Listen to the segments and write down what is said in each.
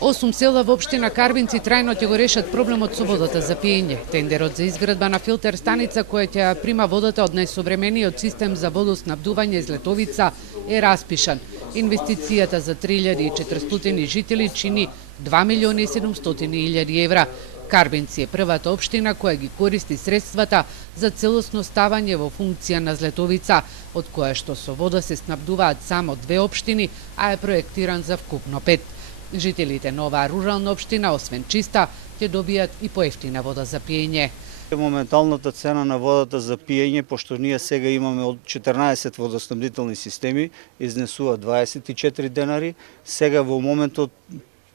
Осум села во општина Карбинци трајно ќе го решат проблемот со водата за пиење. Тендерот за изградба на филтер станица која ќе прима водата од најсовремениот систем за водоснабдување Злетовица е распишан. Инвестицијата за 3400 жители чини 2.700.000 евра. Карбинци е првата општина која ги користи средствата за целосно ставање во функција на Злетовица, од која што со вода се снабдуваат само 2 општини, а е проектиран за вкупно 5. Жителите на оваа рурална општина, освен чиста, ќе добијат и поевтина вода за пиење. Моменталната цена на водата за пиење, пошто ние сега имаме од 14 водоснабдителни системи, изнесува 24 денари. Сега во моментот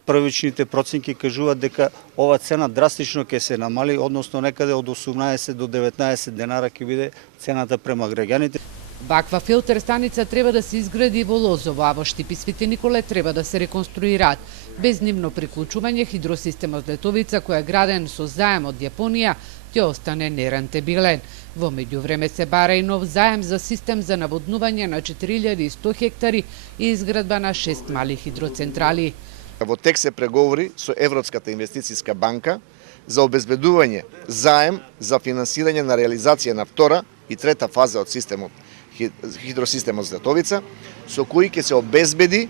првичните проценки кажуваат дека ова цена драстично ќе се намали, односно некаде од 18 до 19 денара ќе биде цената према граѓаните. Ваква филтер станица треба да се изгради во Лозово, а во Штип и Свети Николе треба да се реконструираат. Без нивно приклучување, хидросистемот Летовица, кој е граден со заем од Јапонија, ќе остане нерентабилен. Во меѓувреме се бара и нов заем за систем за наводнување на 4100 хектари и изградба на 6 мали хидроцентрали. Во тек се преговори со Европската инвестицијска банка за обезбедување заем за финансирање на реализација на втора и трета фаза од хидросистемот Злетовица, со кој ќе се обезбеди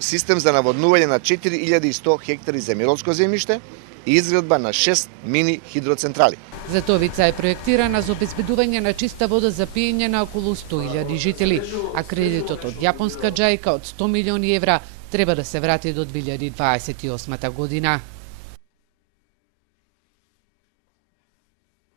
систем за наводнување на 4100 хектари земјоделско земјиште и изградба на 6 мини хидроцентрали. Злетовица е проектирана за обезбедување на чиста вода за пиење на околу 100.000 жители, а кредитот од јапонска џајка од 100 милиони евра треба да се врати до 2028 година.